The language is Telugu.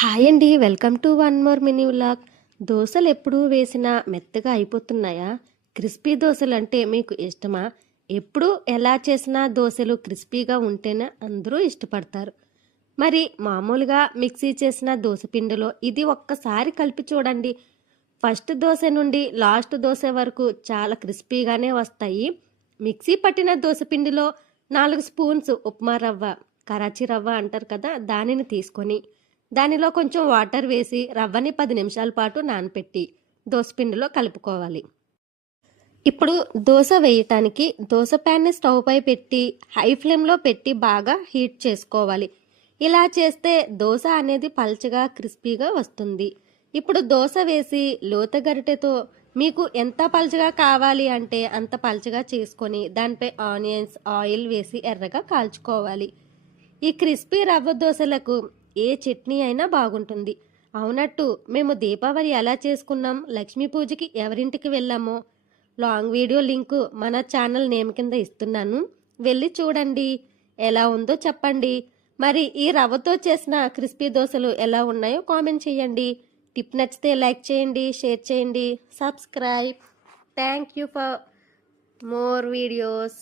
హాయ్ అండి, welcome to one more mini vlog. దోశలు ఎప్పుడూ వేసినా మెత్తగా అయిపోతున్నాయా? క్రిస్పీ దోశలు అంటే మీకు ఇష్టమా? ఎప్పుడు ఎలా చేసినా దోశలు క్రిస్పీగా ఉంటేనే అందరూ ఇష్టపడతారు. మరి మామూలుగా మిక్సీ చేసిన దోశ పిండిలో ఇది ఒక్కసారి కలిపి చూడండి. ఫస్ట్ దోశ నుండి లాస్ట్ దోశ వరకు చాలా క్రిస్పీగానే వస్తాయి. మిక్సీ పట్టిన దోశ పిండిలో 4 స్పూన్స్ ఉప్మా రవ్వ, కరాచీ రవ్వ అంటారు కదా, దానిని తీసుకొని దానిలో కొంచెం వాటర్ వేసి రవ్వని 10 నిమిషాల పాటు నానపెట్టి దోసపిండిలో కలుపుకోవాలి. ఇప్పుడు దోశ వేయటానికి దోశ ప్యాన్ని స్టవ్ పై పెట్టి హై ఫ్లేమ్లో పెట్టి బాగా హీట్ చేసుకోవాలి. ఇలా చేస్తే దోశ అనేది పల్చగా క్రిస్పీగా వస్తుంది. ఇప్పుడు దోశ వేసి లోత గరిటెతో మీకు ఎంత పల్చగా కావాలి అంటే అంత పల్చగా చేసుకొని దానిపై ఆనియన్స్, ఆయిల్ వేసి ఎర్రగా కాల్చుకోవాలి. ఈ క్రిస్పీ రవ్వ దోశలకు ఏ చట్నీ అయినా బాగుంటుంది. అవునట్టు మేము దీపావళి ఎలా చేసుకున్నాం, లక్ష్మీ పూజకి ఎవరింటికి వెళ్ళామో లాంగ్ వీడియో లింకు మన ఛానల్ నేమ్ కింద ఇస్తున్నాను, వెళ్ళి చూడండి. ఎలా ఉందో చెప్పండి. మరి ఈ రవ్వతో చేసిన క్రిస్పీ దోశలు ఎలా ఉన్నాయో కామెంట్ చేయండి. టిప్ నచ్చితే లైక్ చేయండి, షేర్ చేయండి, subscribe. Thank you for more videos.